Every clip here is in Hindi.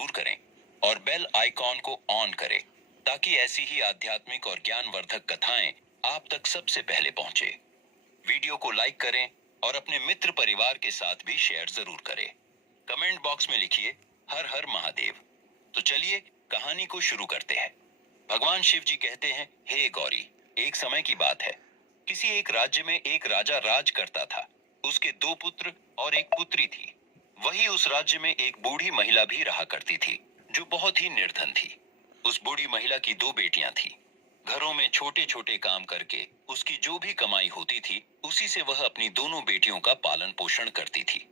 जरूर करें और बेल आइकॉन को ऑन करें ताकि ऐसी ही आध्यात्मिक और ज्ञानवर्धक कथाएं आप तक सबसे पहले पहुंचे। वीडियो को लाइक करें और अपने मित्र परिवार के साथ भी शेयर जरूर करें। कमेंट बॉक्स में लिखिए हर हर महादेव। तो चलिए कहानी को शुरू करते हैं। भगवान शिव जी कहते हैं, हे गौरी, एक समय की बात है। किसी एक राज्य में एक राजा राज करता था। उसके 2 पुत्र और एक पुत्री थी। वही उस राज्य में एक बूढ़ी महिला भी रहा करती थी जो बहुत ही निर्धन थी। उस बूढ़ी महिला की 2 बेटियां थी। घरों में छोटे छोटे काम करके उसकी जो भी कमाई होती थी उसी से वह अपनी दोनों बेटियों का पालन पोषण करती थी।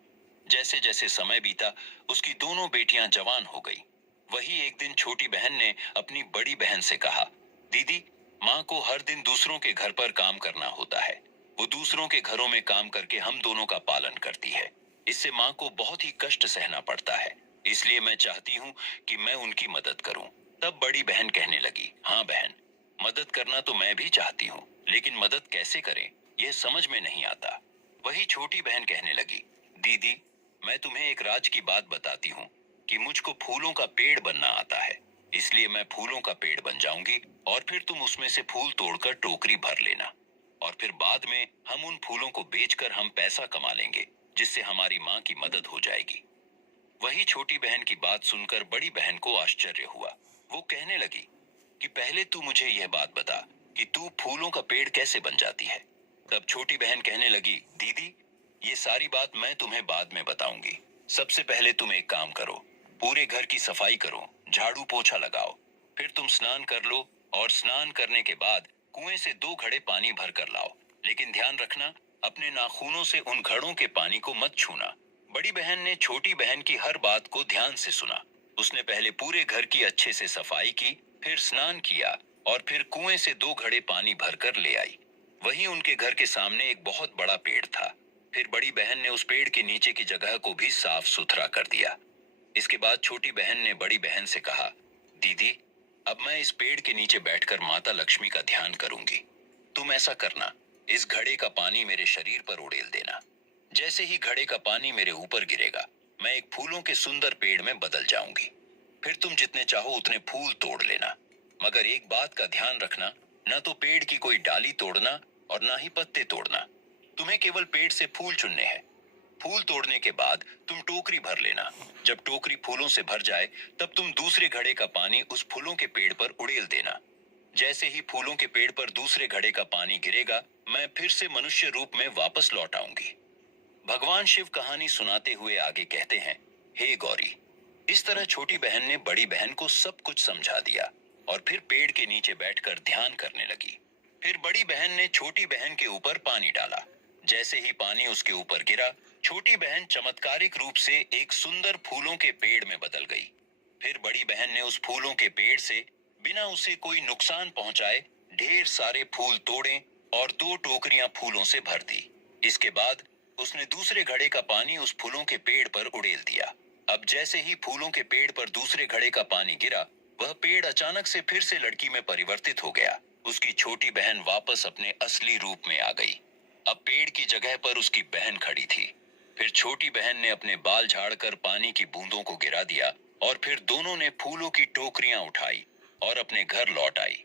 जैसे जैसे समय बीता उसकी दोनों बेटियां जवान हो गई। वही एक दिन छोटी बहन ने अपनी बड़ी बहन से कहा, दीदी, माँ को हर दिन दूसरों के घर पर काम करना होता है। वो दूसरों के घरों में काम करके हम दोनों का पालन करती है। इससे माँ को बहुत ही कष्ट सहना पड़ता है। इसलिए मैं चाहती हूँ कि मैं उनकी मदद करूँ। तब बड़ी बहन कहने लगी, हाँ बहन, मदद करना तो मैं भी चाहती हूँ, लेकिन मदद कैसे करें यह समझ में नहीं आता। वही छोटी बहन कहने लगी, दीदी, मैं तुम्हें एक राज की बात बताती हूँ कि मुझको फूलों का पेड़ बनना आता है। इसलिए मैं फूलों का पेड़ बन जाऊंगी और फिर तुम उसमें से फूल तोड़कर टोकरी भर लेना और फिर बाद में हम उन फूलों को बेचकर हम पैसा कमा लेंगे, जिससे हमारी माँ की मदद हो जाएगी। वही छोटी बहन की बात सुनकर बड़ी बहन को आश्चर्य हुआ। वो कहने लगी कि पहले तू मुझे यह बात बता कि तू फूलों का पेड़ कैसे बन जाती है। तब छोटी बहन कहने लगी, दीदी, ये सारी बात मैं तुम्हें बाद में बताऊंगी। सबसे पहले तुम एक काम करो, पूरे घर की सफाई करो, झाड़ू पोछा लगाओ, फिर तुम स्नान कर लो और स्नान करने के बाद कुएं से 2 घड़े पानी भर कर लाओ। लेकिन ध्यान रखना, अपने नाखूनों से उन घड़ों के पानी को मत छूना। बड़ी बहन ने छोटी बहन की हर बात को ध्यान से सुना। उसने पहले पूरे घर की अच्छे से सफाई की, फिर स्नान किया और फिर कुएं से 2 घड़े पानी भरकर ले आई। वहीं उनके घर के सामने एक बहुत बड़ा पेड़ था। फिर बड़ी बहन ने उस पेड़ के नीचे की जगह को भी साफ सुथरा कर दिया। इसके बाद छोटी बहन ने बड़ी बहन से कहा, दीदी, अब मैं इस पेड़ के नीचे बैठकर माता लक्ष्मी का ध्यान करूंगी। तुम ऐसा करना, इस घड़े का पानी मेरे शरीर पर उड़ेल देना। जैसे ही घड़े का पानी मेरे ऊपर गिरेगा, मैं एक फूलों के सुंदर पेड़ में बदल जाऊंगी। फिर तुम जितने चाहो उतने फूल तोड़ लेना, मगर एक बात का ध्यान रखना, न तो पेड़ की कोई डाली तोड़ना और ना ही पत्ते तोड़ना। तुम्हें केवल पेड़ से फूल चुनने हैं। फूल तोड़ने के बाद तुम टोकरी भर लेना। जब टोकरी फूलों से भर जाए तब तुम दूसरे घड़े का पानी उस फूलों के पेड़ पर उड़ेल देना। जैसे ही फूलों के पेड़ पर दूसरे घड़े का पानी गिरेगा, मैं फिर से मनुष्य रूप में वापस लौट आऊंगी। भगवान शिव कहानी सुनाते हुए आगे कहते हैं, हे गौरी, इस तरह छोटी बहन ने बड़ी बहन को सब कुछ समझा दिया और फिर पेड़ के नीचे बैठकर ध्यान करने लगी। फिर बड़ी बहन ने छोटी बहन के ऊपर पानी डाला। जैसे ही पानी उसके ऊपर गिरा, छोटी बहन चमत्कारिक रूप से एक सुंदर फूलों के पेड़ में बदल गई। फिर बड़ी बहन ने उस फूलों के पेड़ से बिना उसे कोई नुकसान पहुंचाए ढेर सारे फूल तोड़े और 2 टोकरियां फूलों से भर दी। इसके बाद उसने दूसरे घड़े का पानी उस फूलों के पेड़ पर उड़ेल दिया। अब जैसे ही फूलों के पेड़ पर दूसरे घड़े का पानी गिरा, वह पेड़ अचानक से फिर से लड़की में परिवर्तित हो गया। उसकी छोटी बहन वापस अपने असली रूप में आ गई। अब पेड़ की जगह पर उसकी बहन खड़ी थी। फिर छोटी बहन ने अपने बाल झाड़कर पानी की बूंदों को गिरा दिया और फिर दोनों ने फूलों की टोकरियां उठाई और अपने घर लौट आई।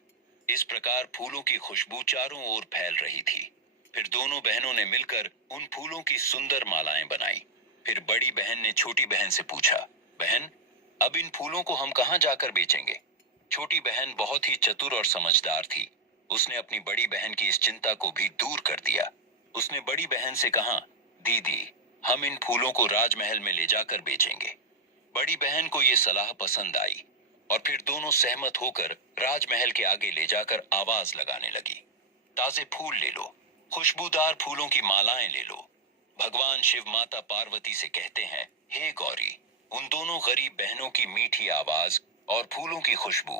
इस प्रकार फूलों की खुशबू चारों ओर फैल रही थी। फिर दोनों बहनों ने मिलकर उन फूलों की सुंदर मालाएं बनाई। फिर बड़ी बहन ने छोटी बहन से पूछा, बहन, अब इन फूलों को हम कहाँ जाकर बेचेंगे? छोटी बहन बहुत ही चतुर और समझदार थी। उसने अपनी बड़ी बहन की इस चिंता को भी दूर कर दिया। उसने बड़ी बहन से कहा, दीदी, हम इन फूलों को राजमहल में ले जाकर बेचेंगे। बड़ी बहन को ये सलाह पसंद आई और फिर दोनों सहमत होकर राजमहल के आगे ले जाकर आवाज लगाने लगी, ताजे फूल ले लो, खुशबूदार फूलों की मालाएं ले लो। भगवान शिव माता पार्वती से कहते हैं, हे गौरी, उन दोनों गरीब बहनों की मीठी आवाज और फूलों की खुशबू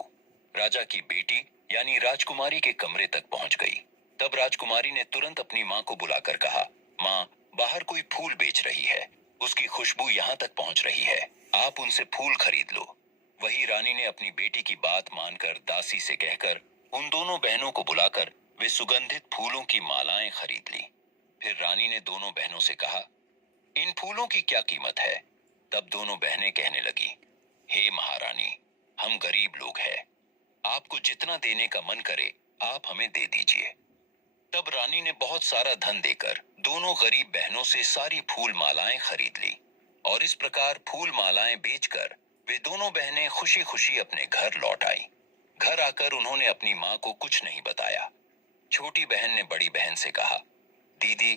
राजा की बेटी यानी राजकुमारी के कमरे तक पहुंच गई। तब राजकुमारी ने तुरंत अपनी माँ को बुलाकर कहा, माँ, बाहर कोई फूल बेच रही है, उसकी खुशबू यहाँ तक पहुंच रही है, आप उनसे फूल खरीद लो। वही रानी ने अपनी बेटी की बात मानकर दासी से कहकर उन दोनों बहनों को बुलाकर वे सुगंधित फूलों की मालाएं खरीद ली। फिर रानी ने दोनों बहनों से कहा, इन फूलों की क्या कीमत है? तब दोनों बहनें कहने लगी, हे हम गरीब लोग हैं, आपको जितना देने का मन करे आप हमें दे दीजिए। तब रानी ने बहुत सारा धन देकर दोनों गरीब बहनों से सारी फूल मालाएं खरीद ली और इस प्रकार फूल मालाएं बेचकर वे दोनों बहनें खुशी खुशी अपने घर लौट आईं। घर आकर उन्होंने अपनी माँ को कुछ नहीं बताया। छोटी बहन ने बड़ी बहन से कहा, दीदी,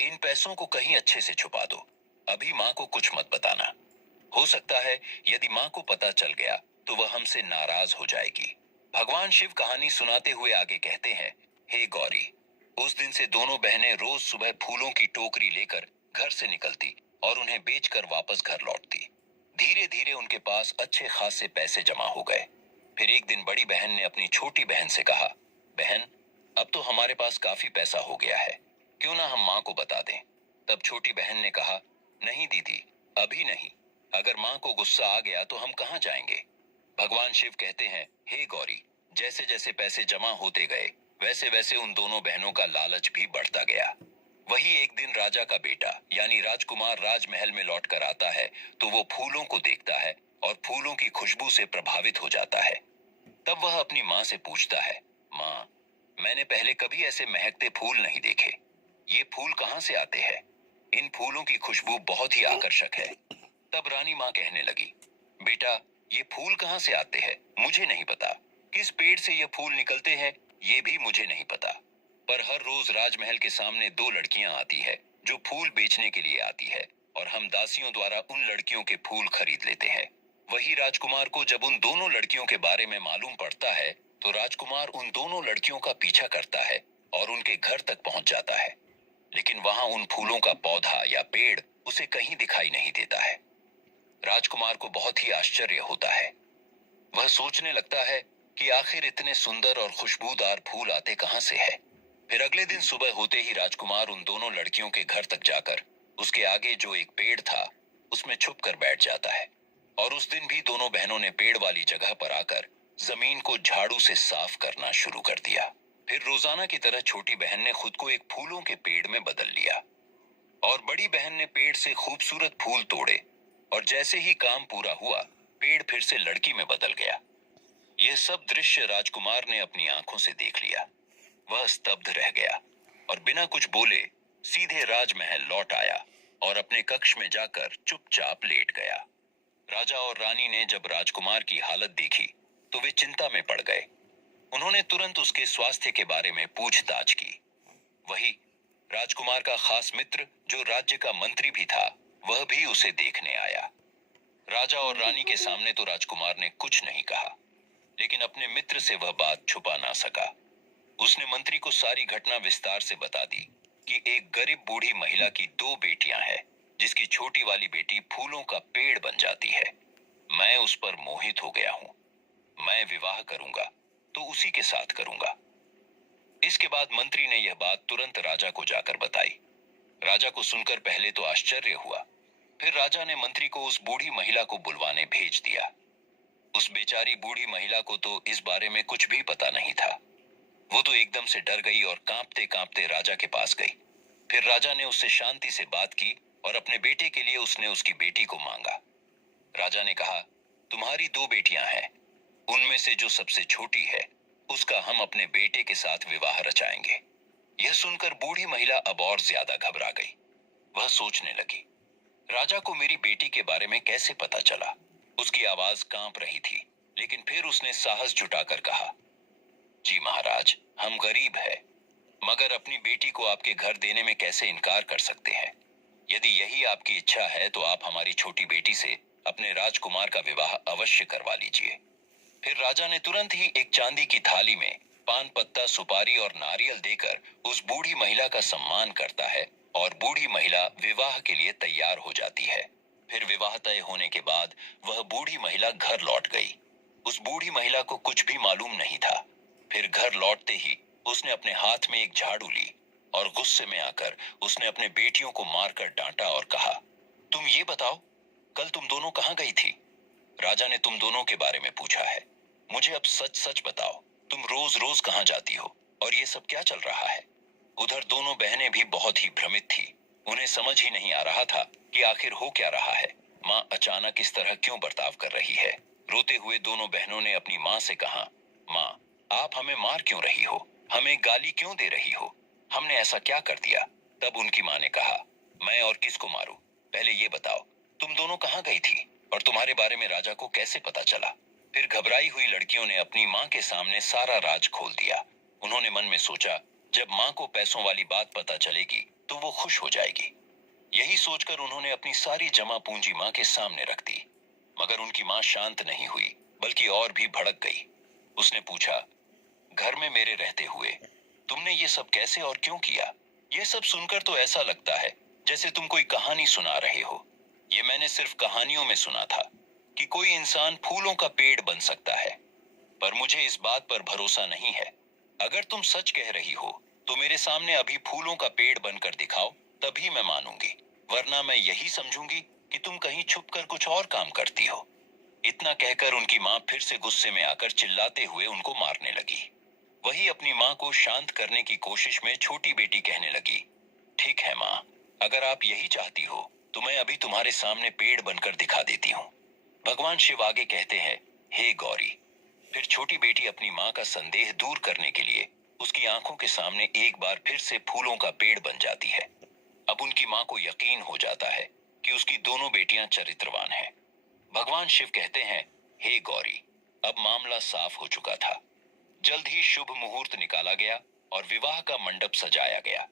इन पैसों को कहीं अच्छे से छुपा दो, अभी माँ को कुछ मत बताना। हो सकता है यदि माँ को पता चल गया तो वह हमसे नाराज हो जाएगी। भगवान शिव कहानी सुनाते हुए आगे कहते हैं, हे गौरी, उस दिन से दोनों बहनें रोज सुबह फूलों की टोकरी लेकर घर से निकलती और उन्हें बेचकर वापस घर लौटती। धीरे धीरे उनके पास अच्छे खासे पैसे जमा हो गए। फिर एक दिन बड़ी बहन ने अपनी छोटी बहन से कहा, बहन, अब तो हमारे पास काफी पैसा हो गया है, क्यों ना हम माँ को बता दें। तब छोटी बहन ने कहा, नहीं दीदी, अभी नहीं, अगर माँ को गुस्सा आ गया तो हम कहाँ जाएंगे। भगवान शिव कहते हैं, हे गौरी, जैसे जैसे पैसे जमा होते गए वैसे वैसे उन दोनों बहनों का लालच भी बढ़ता गया। वही एक दिन राजा का बेटा यानी राजकुमार राजमहल में लौट कर आता है तो वो फूलों को देखता है और फूलों की खुशबू से प्रभावित हो जाता है। तब वह अपनी माँ से पूछता है, माँ, मैंने पहले कभी ऐसे महकते फूल नहीं देखे, ये फूल कहाँ से आते हैं? इन फूलों की खुशबू बहुत ही आकर्षक है। तब रानी माँ कहने लगी, बेटा, ये फूल कहाँ से आते हैं मुझे नहीं पता, किस पेड़ से ये फूल निकलते हैं ये भी मुझे नहीं पता, पर हर रोज राजमहल के सामने दो लड़कियां आती है जो फूल बेचने के लिए आती है और हम दासियों द्वारा उन लड़कियों के फूल खरीद लेते हैं। वही राजकुमार को जब उन दोनों लड़कियों के बारे में मालूम पड़ता है तो राजकुमार उन दोनों लड़कियों का पीछा करता है और उनके घर तक पहुंच जाता है, लेकिन वहां उन फूलों का पौधा या पेड़ उसे कहीं दिखाई नहीं देता है। राजकुमार को बहुत ही आश्चर्य होता है। वह सोचने लगता है कि आखिर इतने सुंदर और खुशबूदार फूल आते कहां से है। फिर अगले दिन सुबह होते ही राजकुमार उन दोनों लड़कियों के घर तक जाकर उसके आगे जो एक पेड़ था उसमें छुप कर बैठ जाता है और उस दिन भी दोनों बहनों ने पेड़ वाली जगह पर आकर जमीन को झाड़ू से साफ करना शुरू कर दिया। फिर रोजाना की तरह छोटी बहन ने खुद को एक फूलों के पेड़ में बदल लिया और बड़ी बहन ने पेड़ से खूबसूरत फूल तोड़े और जैसे ही काम पूरा हुआ पेड़ फिर से लड़की में बदल गया। यह सब दृश्य राजकुमार ने अपनी आंखों से देख लिया। वह स्तब्ध रह गया और बिना कुछ बोले सीधे राजमहल लौट आया और अपने कक्ष में जाकर चुपचाप लेट गया। राजा और रानी ने जब राजकुमार की हालत देखी तो वे चिंता में पड़ गए। उन्होंने तुरंत उसके स्वास्थ्य के बारे में पूछताछ की। वही राजकुमार का खास मित्र जो राज्य का मंत्री भी था वह भी उसे देखने आया। राजा और रानी के सामने तो राजकुमार ने कुछ नहीं कहा, लेकिन अपने मित्र से वह बात छुपा ना सका। उसने मंत्री को सारी घटना विस्तार से बता दी कि एक गरीब बूढ़ी महिला की दो बेटियां हैं, जिसकी छोटी वाली बेटी फूलों का पेड़ बन जाती है। मैं उस पर मोहित हो गया हूं। मैं विवाह करूंगा तो उसी के साथ करूंगा। इसके बाद मंत्री ने यह बात तुरंत राजा को जाकर बताई। राजा को सुनकर पहले तो आश्चर्य हुआ, फिर राजा ने मंत्री को उस बूढ़ी महिला को बुलवाने भेज दिया। उस बेचारी बूढ़ी महिला को तो इस बारे में कुछ भी पता नहीं था। वो तो एकदम से डर गई और कांपते कांपते राजा के पास गई। फिर राजा ने उससे शांति से बात की और अपने बेटे के लिए उसने उसकी बेटी को मांगा। राजा ने कहा, तुम्हारी दो बेटियां हैं, उनमें से जो सबसे छोटी है उसका हम अपने बेटे के साथ विवाह रचाएंगे। यह सुनकर बूढ़ी महिला अब और ज्यादा घबरा गई। वह सोचने लगी, राजा को मेरी बेटी के बारे में कैसे पता चला। उसकी आवाज कांप रही थी, लेकिन फिर उसने साहस जुटाकर कहा, जी महाराज, हम गरीब हैं, मगर अपनी बेटी को आपके घर देने में कैसे इनकार कर सकते हैं। यदि यही आपकी इच्छा है तो आप हमारी छोटी बेटी से अपने राजकुमार का विवाह अवश्य करवा लीजिए। फिर राजा ने तुरंत ही एक चांदी की थाली में पान पत्ता, सुपारी और नारियल देकर उस बूढ़ी महिला का सम्मान करता है और बूढ़ी महिला विवाह के लिए तैयार हो जाती है। फिर विवाह तय होने के बाद वह बूढ़ी महिला घर लौट गई। उस बूढ़ी महिला को कुछ भी मालूम नहीं था। फिर घर लौटते ही उसने अपने हाथ में एक झाड़ू ली और गुस्से में आकर उसने अपने बेटियों को मारकर डांटा और कहा, तुम ये बताओ, कल तुम दोनों कहाँ गई थी? राजा ने तुम दोनों के बारे में पूछा है। मुझे अब सच सच बताओ, तुम रोज रोज कहाँ जाती हो और ये सब क्या चल रहा है? उधर दोनों बहनें भी बहुत ही भ्रमित थी। उन्हें समझ ही नहीं आ रहा था कि आखिर हो क्या रहा है। माँ अचानक इस तरह क्यों बर्ताव कर रही है। रोते हुए दोनों बहनों ने अपनी माँ से कहा, माँ, आप हमें मार क्यों रही हो? हमें गाली क्यों दे रही हो? हमने ऐसा क्या कर दिया? तब उनकी माँ ने कहा, मैं और किसको मारूं? पहले ये बताओ, तुम दोनों कहाँ गई थी और तुम्हारे बारे में राजा को कैसे पता चला? फिर घबराई हुई लड़कियों ने अपनी माँ के सामने सारा राज खोल दिया। उन्होंने मन में सोचा, जब माँ को पैसों वाली बात पता चलेगी तो वो खुश हो जाएगी। यही सोचकर उन्होंने अपनी सारी जमा पूंजी माँ के सामने रख दी। मगर उनकी माँ शांत नहीं हुई, बल्कि और भी भड़क गई। उसने पूछा, घर में मेरे रहते हुए तुमने ये सब कैसे और क्यों किया? ये सब सुनकर तो ऐसा लगता है जैसे तुम कोई कहानी सुना रहे हो। ये मैंने सिर्फ कहानियों में सुना था कि कोई इंसान फूलों का पेड़ बन सकता है, पर मुझे इस बात पर भरोसा नहीं है। अगर तुम सच कह रही हो तो मेरे सामने अभी फूलों का पेड़ बनकर दिखाओ, तभी मैं मानूंगी, वरना मैं यही समझूंगी कि तुम कहीं छुपकर कुछ और काम करती हो। इतना कहकर उनकी माँ फिर से गुस्से में आकर चिल्लाते हुए उनको मारने लगी। वही अपनी माँ को शांत करने की कोशिश में छोटी बेटी कहने लगी, ठीक है माँ, अगर आप यही चाहती हो तो मैं अभी तुम्हारे सामने पेड़ बनकर दिखा देती हूँ। भगवान शिव आगे कहते हैं, हे गौरी। फिर छोटी बेटी अपनी माँ का संदेह दूर करने के लिए उसकी आंखों के सामने एक बार फिर से फूलों का पेड़ बन जाती है। अब उनकी माँ को यकीन हो जाता है कि उसकी दोनों बेटियां चरित्रवान हैं। भगवान शिव कहते हैं, हे गौरी, अब मामला साफ हो चुका था। जल्द ही शुभ मुहूर्त निकाला गया और विवाह का मंडप सजाया गया।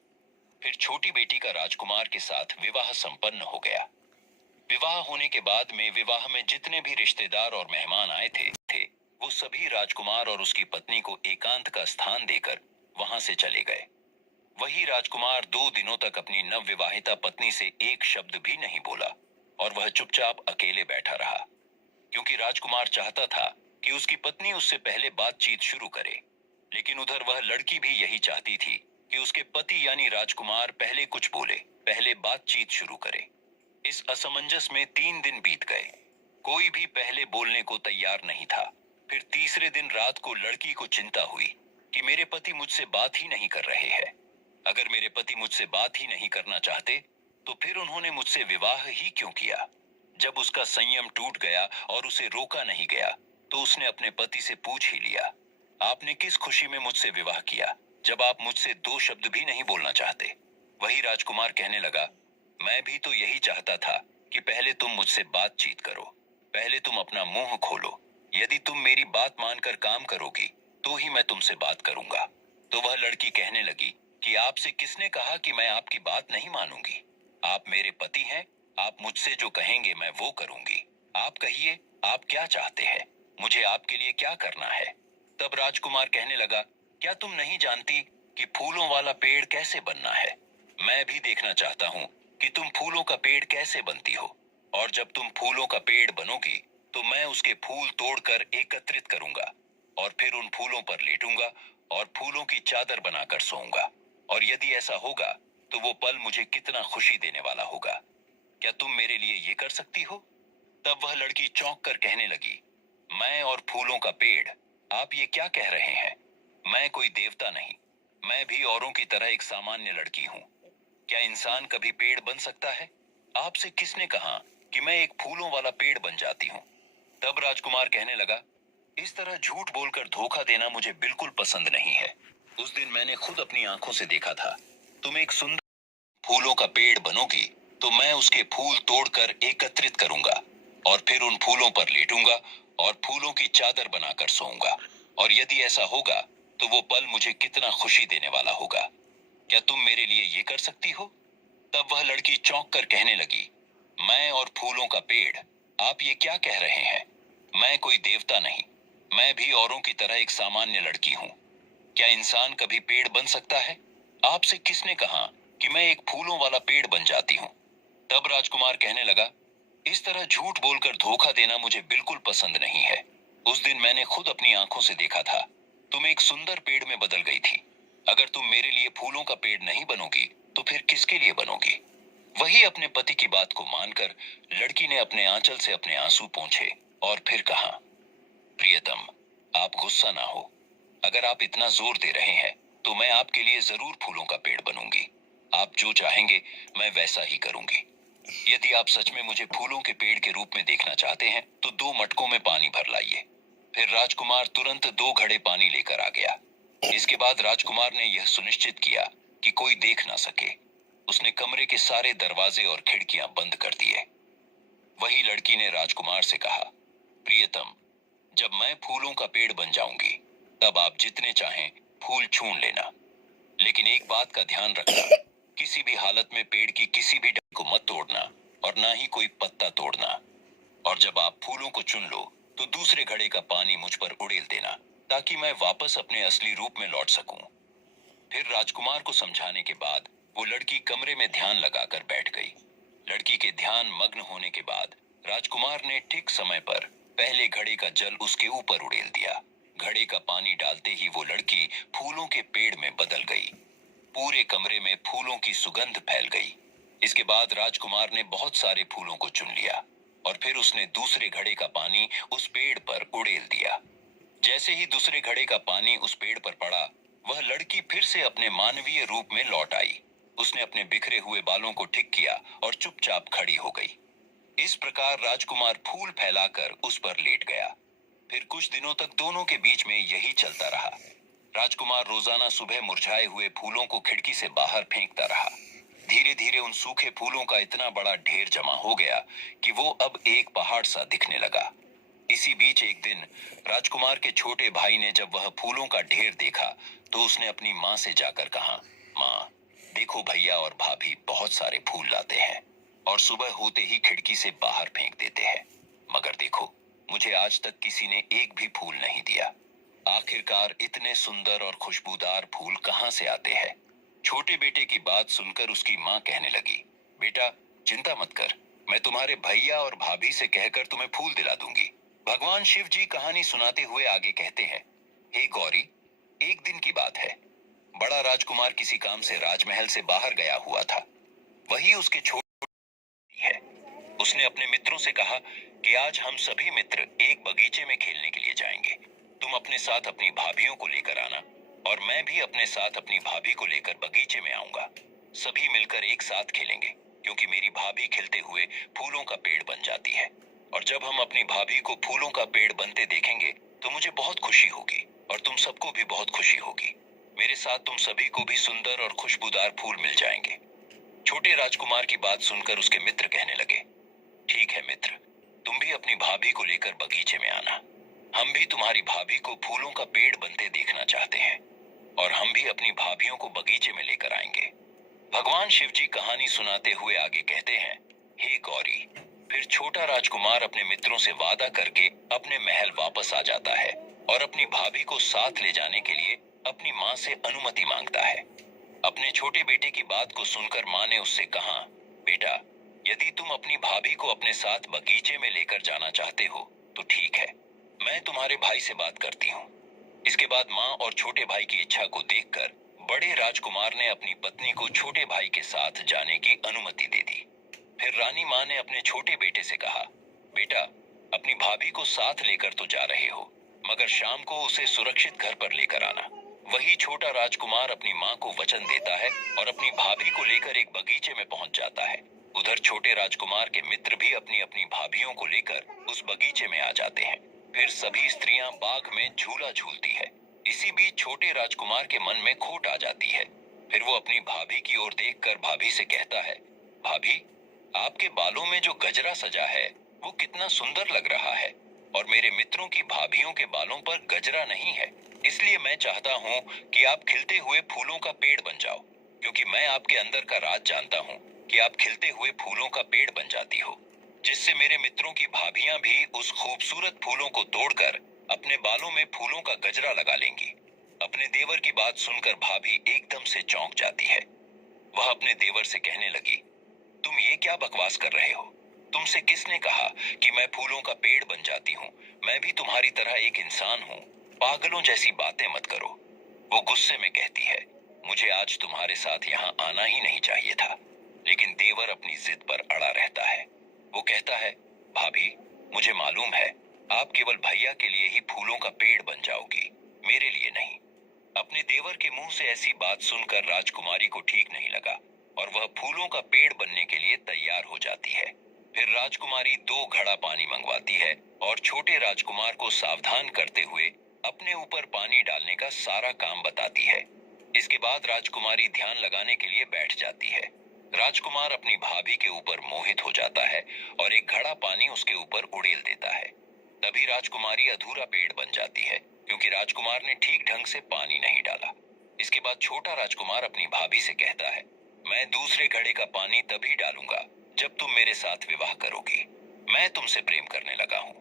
फिर छोटी बेटी का राजकुमार के साथ विवाह संपन्न हो गया। विवाह होने के बाद में विवाह में जितने भी रिश्तेदार और मेहमान आए थे वो सभी राजकुमार और उसकी पत्नी को एकांत का स्थान देकर वहां से चले गए। वही राजकुमार 2 दिनों तक अपनी नवविवाहिता पत्नी से एक शब्द भी नहीं बोला और वह चुपचाप अकेले बैठा रहा, क्योंकि राजकुमार चाहता था कि उसकी पत्नी उससे पहले बातचीत शुरू करे। लेकिन उधर वह लड़की भी यही चाहती थी कि उसके पति यानी राजकुमार पहले कुछ बोले, पहले बातचीत शुरू करे। इस असमंजस में 3 दिन बीत गए। कोई भी पहले बोलने को तैयार नहीं था। फिर तीसरे दिन रात को लड़की को चिंता हुई कि मेरे पति मुझसे बात ही नहीं कर रहे हैं। अगर मेरे पति मुझसे बात ही नहीं करना चाहते तो फिर उन्होंने मुझसे विवाह ही क्यों किया? जब उसका संयम टूट गया और उसे रोका नहीं गया तो उसने अपने पति से पूछ ही लिया, आपने किस खुशी में मुझसे विवाह किया जब आप मुझसे 2 शब्द भी नहीं बोलना चाहते? वही राजकुमार कहने लगा, मैं भी तो यही चाहता था कि पहले तुम मुझसे बातचीत करो, पहले तुम अपना मुंह खोलो। यदि तुम मेरी बात मानकर काम करोगी तो ही मैं तुमसे बात करूंगा। तो वह लड़की कहने लगी कि आपसे किसने कहा कि मैं आपकी बात नहीं मानूंगी? आप मेरे पति हैं, आप मुझसे जो कहेंगे मैं वो करूंगी। आप कहिए, आप क्या चाहते हैं? मुझे आपके लिए क्या करना है? तब राजकुमार कहने लगा, क्या तुम नहीं जानती कि फूलों वाला पेड़ कैसे बनना है? मैं भी देखना चाहता हूँ कि तुम फूलों का पेड़ कैसे बनती हो। और जब तुम फूलों का पेड़ बनोगी तो मैं उसके फूल तोड़कर एकत्रित करूंगा और फिर उन फूलों पर लेटूंगा और फूलों की चादर बनाकर सोऊंगा। और यदि ऐसा होगा तो वो पल मुझे कितना खुशी देने वाला होगा। क्या तुम मेरे लिए ये कर सकती हो? तब वह लड़की चौंक कर कहने लगी, मैं और फूलों का पेड़, आप ये क्या कह रहे हैं? मैं कोई देवता नहीं, मैं भी औरों की तरह एक सामान्य लड़की हूँ। क्या इंसान कभी पेड़ बन सकता है? आपसे किसने कहा कि मैं एक फूलों वाला पेड़ बन जाती हूँ? तब राजकुमार कहने लगा, इस तरह झूठ बोलकर धोखा देना मुझे बिल्कुल पसंद नहीं है। उस दिन मैंने खुद अपनी आंखों से देखा था। तुम एक सुंदर फूलों का पेड़ बनोगी तो मैं उसके फूल तोड़कर एकत्रित करूंगा और फिर उन फूलों पर लेटूंगा और फूलों की चादर बनाकर सोऊंगा। और यदि ऐसा होगा तो वो पल मुझे कितना खुशी देने वाला होगा। क्या तुम मेरे लिए ये कर सकती हो? तब वह लड़की चौंक कर कहने लगी, मैं और फूलों का पेड़, आप ये क्या कह रहे हैं? मैं कोई देवता नहीं, मैं भी औरों की तरह एक सामान्य लड़की हूँ। क्या इंसान कभी पेड़ बन सकता है? आपसे किसने कहा कि मैं एक फूलों वाला पेड़ बन जाती हूँ? तब राजकुमार कहने लगा, इस तरह झूठ बोलकर धोखा देना मुझे बिल्कुल पसंद नहीं है। उस दिन मैंने खुद अपनी आंखों से देखा था। तुम एक सुंदर पेड़ में बदल गई थी। अगर तुम मेरे लिए फूलों का पेड़ नहीं बनोगी तो फिर किसके लिए बनोगी? वही अपने पति की बात को मानकर लड़की ने अपने आंचल से अपने आंसू पोंछे और फिर कहा, प्रियतम, आप गुस्सा ना हो। अगर आप इतना जोर दे रहे हैं तो मैं आपके लिए जरूर फूलों का पेड़ बनूंगी। आप जो चाहेंगे मैं वैसा ही करूंगी। यदि आप सच में मुझे फूलों के पेड़ के रूप में देखना चाहते हैं तो 2 मटकों में पानी भर लाइए। फिर राजकुमार तुरंत 2 घड़े पानी लेकर आ गया। इसके बाद राजकुमार ने यह सुनिश्चित किया कि कोई देख ना सके। उसने कमरे के सारे दरवाजे और खिड़कियां बंद कर दिए। वही लड़की ने राजकुमार से कहा, प्रियतम, जब मैं फूलों का पेड़ बन जाऊंगी तब आप जितने चाहें फूल छून लेना, लेकिन एक बात का ध्यान रखना, किसी भी हालत में पेड़ की किसी भी डाली को मत तोड़ना और ना ही कोई पत्ता तोड़ना। और जब आप फूलों को चुन लो तो दूसरे घड़े का पानी मुझ पर उड़ेल देना ताकि मैं वापस अपने असली रूप में लौट सकूं। फिर राजकुमार को समझाने के बाद वो लड़की कमरे में ध्यान लगाकर बैठ गई। लड़की के ध्यान मग्न होने के बाद राजकुमार ने ठीक समय पर पहले घड़े का जल उसके ऊपर उड़ेल दिया। घड़े का पानी डालते ही वो लड़की फूलों के पेड़ में बदल गई। पूरे कमरे में फूलों की सुगंध फैल गई। इसके बाद राजकुमार ने बहुत सारे फूलों को चुन लिया और फिर उसने दूसरे घड़े का पानी उस पेड़ पर उड़ेल दिया। जैसे ही दूसरे घड़े का पानी उस पेड़ पर पड़ा, वह लड़की फिर से अपने मानवीय रूप में लौट आई। उसने अपने बिखरे हुए बालों को ठीक किया और चुपचाप खड़ी हो गई। इस प्रकार राजकुमार फूल फैलाकर उस पर लेट गया। फिर कुछ दिनों तक दोनों के बीच में यही चलता रहा। राजकुमार रोजाना सुबह मुरझाए हुए फूलों को खिड़की से बाहर फेंकता रहा। धीरे धीरे उन सूखे फूलों का इतना बड़ा ढेर जमा हो गया कि वो अब एक पहाड़ सा दिखने लगा। इसी बीच एक दिन राजकुमार के छोटे भाई ने जब वह फूलों का ढेर देखा तो उसने अपनी माँ से जाकर कहा, माँ, देखो भैया और भाभी बहुत सारे फूल लाते हैं और सुबह होते ही खिड़की से बाहर फेंक देते हैं, मगर देखो, मुझे आज तक किसी ने एक भी फूल नहीं दिया। आखिरकार इतने सुंदर और खुशबूदार फूल कहाँ से आते हैं? छोटे बेटे की बात सुनकर उसकी माँ कहने लगी, बेटा, चिंता मत कर, मैं तुम्हारे भैया और भाभी से कहकर तुम्हें फूल दिला दूंगी। भगवान शिव जी कहानी सुनाते हुए आगे कहते हैं, हे गौरी, एक दिन की बात है। बड़ा राजकुमार किसी काम से राजमहल से बाहर गया हुआ था। वही उसके छोटे है। उसने अपने मित्रों से कहा कि आज हम सभी मित्र एक बगीचे में खेलने के लिए जाएंगे। तुम अपने साथ अपनी भाभियों को लेकर आना और मैं भी अपने साथ अपनी भाभी को लेकर बगीचे में आऊंगा। सभी मिलकर एक साथ खेलेंगे क्योंकि मेरी भाभी खिलते हुए फूलों का पेड़ बन जाती है और जब हम अपनी भाभी को फूलों का पेड़ बनते देखेंगे तो मुझे बहुत खुशी होगी और तुम सबको भी बहुत खुशी होगी। मेरे साथ तुम सभी को भी सुंदर और खुशबूदार फूल मिल जाएंगे। छोटे राजकुमार की बात सुनकर उसके मित्र कहने लगे, ठीक है मित्र, तुम भी अपनी भाभी को लेकर बगीचे में आना। हम भी तुम्हारी भाभी को फूलों का पेड़ बनते देखना चाहते हैं और हम भी अपनी भाभियों को बगीचे में लेकर आएंगे। भगवान शिव जी कहानी सुनाते हुए आगे कहते हैं, हे गौरी, फिर छोटा राजकुमार अपने मित्रों से वादा करके अपने महल वापस आ जाता है और अपनी भाभी को साथ ले जाने के लिए अपनी माँ से अनुमति मांगता है। अपने छोटे बेटे की बात को सुनकर माँ ने उससे कहा, बेटा, यदि तुम अपनी भाभी को अपने साथ बगीचे में लेकर जाना चाहते हो तो ठीक है, मैं तुम्हारे भाई से बात करती हूँ। इसके बाद माँ और छोटे भाई की इच्छा को देखकर बड़े राजकुमार ने अपनी पत्नी को छोटे भाई के साथ जाने की अनुमति दे दी। फिर रानी माँ ने अपने छोटे बेटे से कहा, बेटा, अपनी भाभी को साथ लेकर तो जा रहे हो, मगर शाम को उसे सुरक्षित घर पर लेकर आना। वही छोटा राजकुमार अपनी माँ को वचन देता है और अपनी भाभी को लेकर एक बगीचे में पहुंच जाता है। उधर छोटे राजकुमार के मित्र भी अपनी अपनी भाभियों को लेकर उस बगीचे में आ जाते हैं। फिर सभी स्त्रियां बाग में झूला झूलती है। इसी बीच छोटे राजकुमार के मन में खोट आ जाती है। फिर वो अपनी भाभी की ओर देखकर भाभी से कहता है, भाभी, आपके बालों में जो गजरा सजा है वो कितना सुंदर लग रहा है और मेरे मित्रों की भाभियों के बालों पर गजरा नहीं है, इसलिए मैं चाहता हूँ कि आप खिलते हुए फूलों का पेड़ बन जाओ, क्योंकि मैं आपके अंदर का राज जानता हूँ कि आप खिलते हुए फूलों का पेड़ बन जाती हो, जिससे मेरे मित्रों की भाभियां भी उस खूबसूरत फूलों को तोड़कर अपने बालों में फूलों का गजरा लगा लेंगी। अपने देवर की बात सुनकर भाभी एकदम से चौंक जाती है। वह अपने देवर से कहने लगी, तुम ये क्या बकवास कर रहे हो? तुमसे किसने कहा कि मैं फूलों का पेड़ बन जाती हूँ? मैं भी तुम्हारी तरह एक इंसान हूँ। पागलों जैसी बातें मत करो। वो गुस्से में कहती है, मुझे आज तुम्हारे साथ यहाँ आना ही नहीं चाहिए था, लेकिन देवर अपनी जिद पर अड़ा रहता है। वो कहता है, भाभी, मुझे मालूम है आप केवल भैया के लिए ही फूलों का पेड़ बन जाओगी, मेरे लिए नहीं। अपने देवर के मुंह से ऐसी बात सुनकर राजकुमारी को ठीक नहीं लगा। और वह फूलों का पेड़ बनने के लिए तैयार हो जाती है। फिर राजकुमारी 2 घड़ा पानी मंगवाती है और छोटे राजकुमार को सावधान करते हुए अपने ऊपर पानी डालने का सारा काम बताती है। इसके बाद राजकुमारी ध्यान लगाने के लिए बैठ जाती है। राजकुमार अपनी भाभी के ऊपर मोहित हो जाता है और एक घड़ा पानी उसके ऊपर उड़ेल देता है। तभी राजकुमारी अधूरा पेड़ बन जाती है क्योंकि राजकुमार ने ठीक ढंग से पानी नहीं डाला। इसके बाद छोटा राजकुमार अपनी भाभी से कहता है, मैं दूसरे घड़े का पानी तभी डालूंगा जब तुम मेरे साथ विवाह करोगी। मैं तुमसे प्रेम करने लगा हूँ।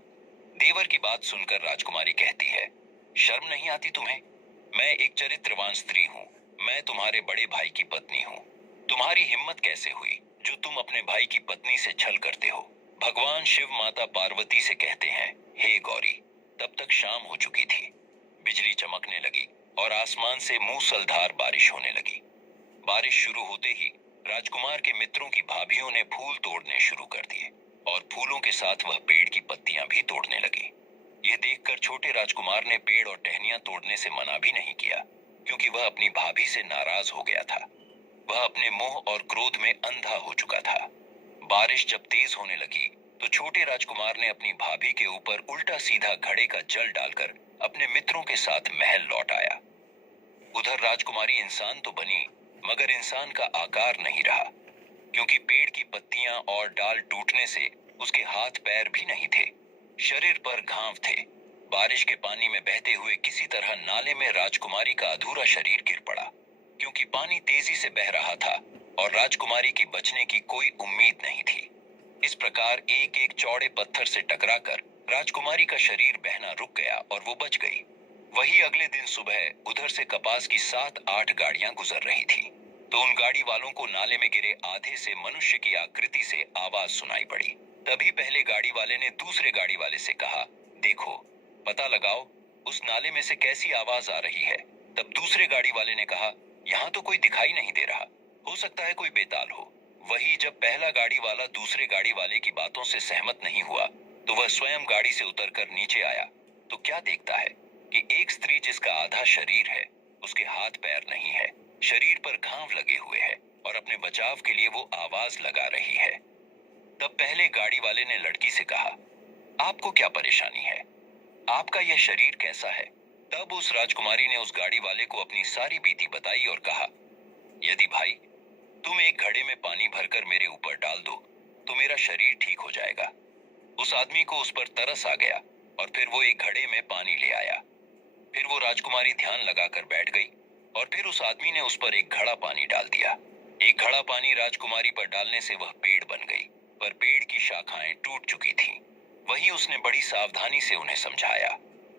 देवर की बात सुनकर राजकुमारी कहती है, शर्म नहीं आती तुम्हें? मैं एक चरित्रवान स्त्री हूँ। मैं तुम्हारे बड़े भाई की पत्नी हूँ। तुम्हारी हिम्मत कैसे हुई जो तुम अपने भाई की पत्नी से छल करते हो? भगवान शिव माता पार्वती से कहते हैं, हे गौरी। तब तक शाम हो चुकी थी। बिजली चमकने लगी और आसमान से मूसलधार बारिश होने लगी। बारिश शुरू होते ही राजकुमार के मित्रों की भाभियों ने फूल तोड़ने शुरू कर दिए और फूलों के साथ वह पेड़ की पत्तियां भी तोड़ने लगी। ये देखकर छोटे राजकुमार ने पेड़ और टहनियां तोड़ने से मना भी नहीं किया क्योंकि वह अपनी भाभी से नाराज हो गया था। वह अपने मोह और क्रोध में अंधा हो चुका था। बारिश जब तेज होने लगी तो छोटे राजकुमार ने अपनी भाभी के ऊपर उल्टा सीधा घड़े का जल डालकर अपने मित्रों के साथ महल लौट आया। उधर राजकुमारी इंसान तो बनी मगर इंसान का आकार नहीं रहा क्योंकि पेड़ की पत्तियां और डाल टूटने से उसके हाथ पैर भी नहीं थे। शरीर पर घाव थे। बारिश के पानी में बहते हुए किसी तरह नाले में राजकुमारी का अधूरा शरीर गिर पड़ा क्योंकि पानी तेजी से बह रहा था और राजकुमारी की बचने की कोई उम्मीद नहीं थी। इस प्रकार एक एक चौड़े पत्थर से टकराकर राजकुमारी का शरीर बहना रुक गया और वो बच गई। वही अगले दिन सुबह उधर से कपास की 7-8 गाड़ियां गुजर रही थी तो उन गाड़ी वालों को नाले में गिरे आधे से मनुष्य की आकृति से आवाज सुनाई पड़ी। तभी पहले गाड़ी वाले ने दूसरे गाड़ी वाले से कहा, देखो, पता लगाओ उस नाले में से कैसी आवाज आ रही है। तब दूसरे गाड़ी वाले ने कहा, यहाँ तो कोई दिखाई नहीं दे रहा, हो सकता है कोई बेताल हो। वही जब पहला गाड़ी वाला दूसरे गाड़ी वाले की बातों से सहमत नहीं हुआ तो वह स्वयं गाड़ी से उतरकर नीचे आया तो क्या देखता है कि एक स्त्री जिसका आधा शरीर है उसके हाथ पैर नहीं है, शरीर पर घाव लगे हुए हैं और अपने बचाव के लिए वो आवाज लगा रही है। तब पहले गाड़ी वाले ने लड़की से कहा, आपको क्या परेशानी है? आपका यह शरीर कैसा है? तब उस राजकुमारी ने उस गाड़ी वाले को अपनी सारी बीती बताई और कहा, यदि भाई तुम एक घड़े में पानी भरकर मेरे ऊपर डाल दो तो मेरा शरीर ठीक हो जाएगा। उस आदमी को उस पर तरस आ गया और फिर वो एक घड़े में पानी ले आया। फिर वो राजकुमारी ध्यान लगाकर बैठ गई और फिर उस आदमी ने उस पर एक घड़ा पानी डाल दिया। एक घड़ा पानी राजकुमारी पर डालने से वह पेड़ बन गई पर पेड़ की शाखाएं टूट चुकी थीं। वही उसने बड़ी सावधानी से उन्हें समझाया।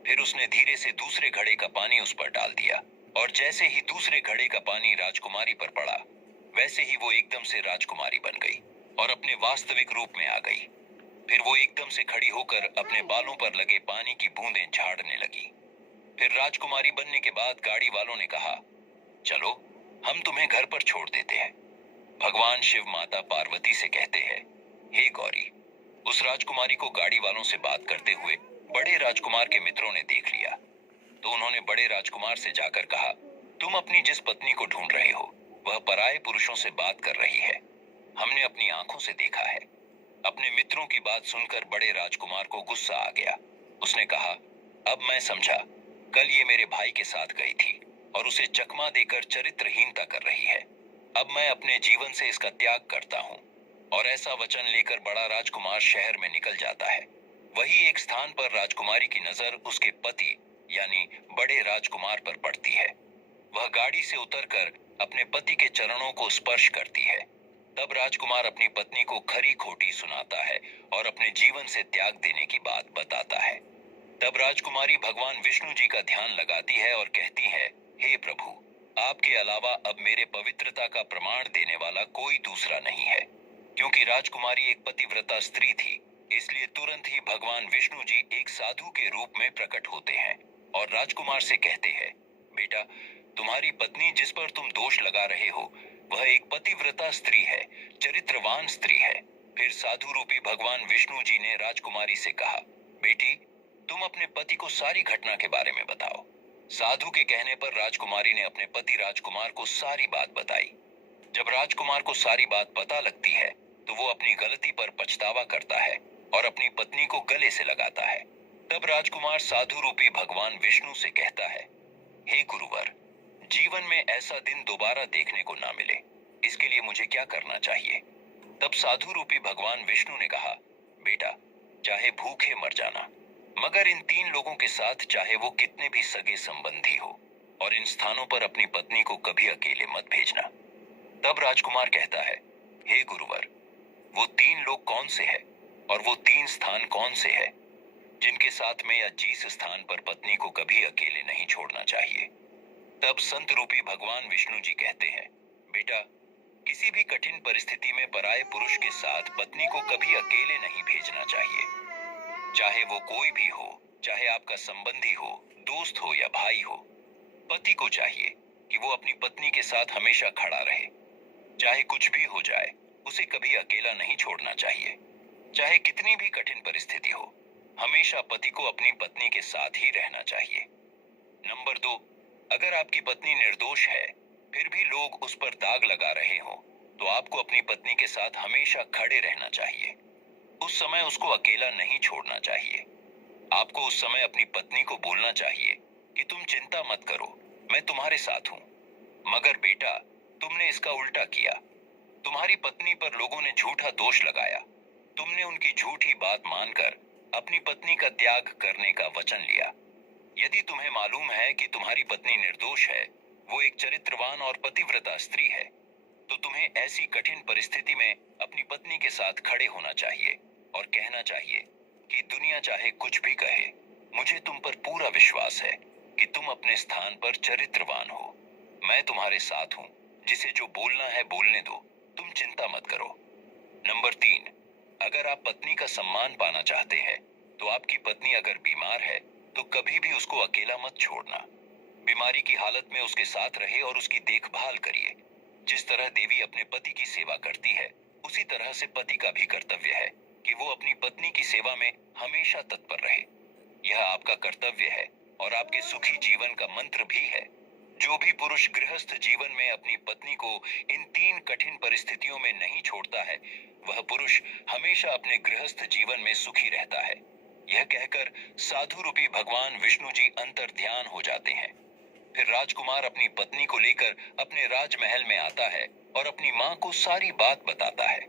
फिर उसने धीरे से दूसरे घड़े का पानी उस पर डाल दिया और जैसे ही दूसरे घड़े का पानी राजकुमारी पर पड़ा वैसे ही वो एकदम से राजकुमारी बन गई और अपने वास्तविक रूप में आ गई। फिर वो एकदम से खड़ी होकर अपने बालों पर लगे पानी की बूंदें झाड़ने लगी। फिर राजकुमारी बनने के बाद गाड़ी वालों ने कहा, चलो हम तुम्हें घर पर छोड़ देते हैं। भगवान शिव माता पार्वती से कहते हैं, हे गौरी। उस राजकुमारी को गाड़ी वालों से बात करते हुए बड़े राजकुमार के मित्रों ने देख लिया तो उन्होंने बड़े राजकुमार से जाकर कहा, तुम अपनी जिस पत्नी को ढूंढ रहे हो वह पराये पुरुषों से बात कर रही है। हमने अपनी आंखों से देखा है। अपने मित्रों की बात सुनकर बड़े राजकुमार को गुस्सा आ गया। उसने कहा, अब मैं समझा, कल ये मेरे भाई के साथ गई थी और उसे चकमा देकर चरित्रहीनता कर रही है। अब मैं अपने जीवन से इसका त्याग करता हूँ। और ऐसा वचन लेकर बड़ा राजकुमार शहर में निकल जाता है। वही एक स्थान पर राजकुमारी की नजर उसके पति यानी बड़े राजकुमार पर पड़ती है। वह गाड़ी से उतरकर अपने पति के चरणों को स्पर्श करती है। तब राजकुमार अपनी पत्नी को खरी खोटी सुनाता है और अपने जीवन से त्याग देने की बात बताता है। तब राजकुमारी भगवान विष्णु जी का ध्यान लगाती है और कहती है, हे प्रभु, आपके अलावा अब मेरे पवित्रता का प्रमाण देने वाला कोई दूसरा नहीं है। क्योंकि राजकुमारी एक पतिव्रता स्त्री थी इसलिए तुरंत ही भगवान विष्णु जी एक साधु के रूप में प्रकट होते हैं और राजकुमार से कहते हैं, बेटा, तुम्हारी पत्नी जिस पर तुम दोष लगा रहे हो वह एक पतिव्रता स्त्री है, चरित्रवान स्त्री है। फिर साधु रूपी भगवान विष्णु जी ने राजकुमारी से कहा, बेटी, तुम अपने पति को सारी घटना के बारे में बताओ। साधु के कहने पर राजकुमारी ने अपने पति राजकुमार को सारी बात बताई। जब राजकुमार को सारी बात पता लगती है तो वो अपनी गलती पर पछतावा करता है और अपनी पत्नी को गले से लगाता है। तब राजकुमार साधु रूपी भगवान विष्णु से कहता है, हे गुरुवर, जीवन में ऐसा दिन दोबारा देखने को ना मिले, इसके लिए मुझे क्या करना चाहिए? तब साधु रूपी भगवान विष्णु ने कहा, बेटा, चाहे भूखे मर जाना, मगर इन 3 लोगों के साथ चाहे वो कितने भी सगे संबंधी हो, और इन स्थानों पर अपनी पत्नी को कभी अकेले मत भेजना। तब राजकुमार कहता है, हे गुरुवर, वो 3 लोग कौन से हैं और वो 3 स्थान कौन से हैं जिनके साथ में या जिस स्थान पर पत्नी को कभी अकेले नहीं छोड़ना चाहिए? तब संत रूपी भगवान विष्णु जी कहते हैं, बेटा, किसी भी कठिन परिस्थिति में पराये पुरुष के साथ पत्नी को कभी अकेले नहीं भेजना चाहिए। चाहे वो कोई भी हो, चाहे आपका संबंधी हो, दोस्त हो या भाई हो, पति को चाहिए कि वो अपनी पत्नी के साथ हमेशा खड़ा रहे। चाहे कुछ भी हो जाए, उसे कभी अकेला नहीं छोड़ना चाहिए। चाहे कितनी भी कठिन परिस्थिति हो, हमेशा पति को अपनी पत्नी के साथ ही रहना चाहिए। नंबर 2, अगर आपकी पत्नी निर्दोष है, फिर भी लोग उस पर दाग लगा रहे हो, तो आपको अपनी पत्नी के साथ हमेशा खड़े रहना चाहिए। उस समय उसको अकेला नहीं छोड़ना चाहिए। आपको उस समय अपनी पत्नी को बोलना चाहिए कि तुम चिंता मत करो, मैं तुम्हारे साथ हूं। मगर बेटा, तुमने इसका उल्टा किया। तुम्हारी पत्नी पर लोगों ने झूठा दोष लगाया। तुमने उनकी झूठी बात मानकर अपनी पत्नी का त्याग करने का वचन लिया। यदि तुम्हें मालूम है कि तुम्हारी पत्नी निर्दोष है, वो एक चरित्रवान और पतिव्रता स्त्री है, तो तुम्हें ऐसी कठिन परिस्थिति में अपनी पत्नी के साथ खड़े होना चाहिए और कहना चाहिए कि दुनिया चाहे कुछ भी कहे, मुझे तुम पर पूरा विश्वास है कि तुम अपने स्थान पर चरित्रवान हो। मैं तुम्हारे साथ हूं, जिसे जो बोलना है बोलने दो, तुम चिंता मत करो। नंबर 3, अगर आप पत्नी का सम्मान पाना चाहते हैं, तो आपकी पत्नी अगर बीमार है तो कभी भी उसको अकेला मत छोड़ना। बीमारी की हालत में उसके साथ रहे और उसकी देखभाल करिए। जिस तरह देवी अपने पति की सेवा करती है, उसी तरह से पति का भी कर्तव्य है कि वो अपनी पत्नी की सेवा में हमेशा तत्पर रहे। यह आपका कर्तव्य है और आपके सुखी जीवन का मंत्र भी है। जो भी पुरुष गृहस्थ जीवन में अपनी पत्नी को इन 3 कठिन परिस्थितियों में नहीं छोड़ता है, वह पुरुष हमेशा अपने गृहस्थ जीवन में सुखी रहता है। यह कहकर साधु रूपी भगवान विष्णु जी अंतर ध्यान हो जाते हैं। फिर राजकुमार अपनी पत्नी को लेकर अपने राजमहल में आता है और अपनी मां को सारी बात बताता है।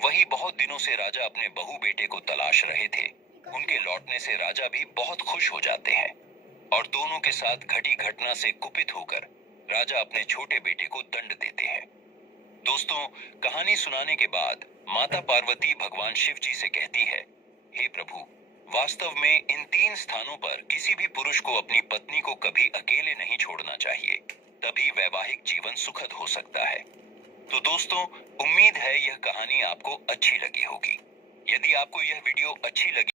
वही बहुत दिनों से राजा अपने बहू बेटे को तलाश रहे थे। उनके लौटने से राजा भी बहुत खुश हो जाते हैं और दोनों के साथ घटी घटना से कुपित होकर राजा अपने छोटे बेटे को दंड देते हैं। दोस्तों, कहानी सुनाने के बाद माता पार्वती भगवान शिव जी से कहती है, हे प्रभु, वास्तव में इन 3 स्थानों पर किसी भी पुरुष को अपनी पत्नी को कभी अकेले नहीं छोड़ना चाहिए, तभी वैवाहिक जीवन सुखद हो सकता है। तो दोस्तों, उम्मीद है यह कहानी आपको अच्छी लगी होगी। यदि आपको यह वीडियो अच्छी लगी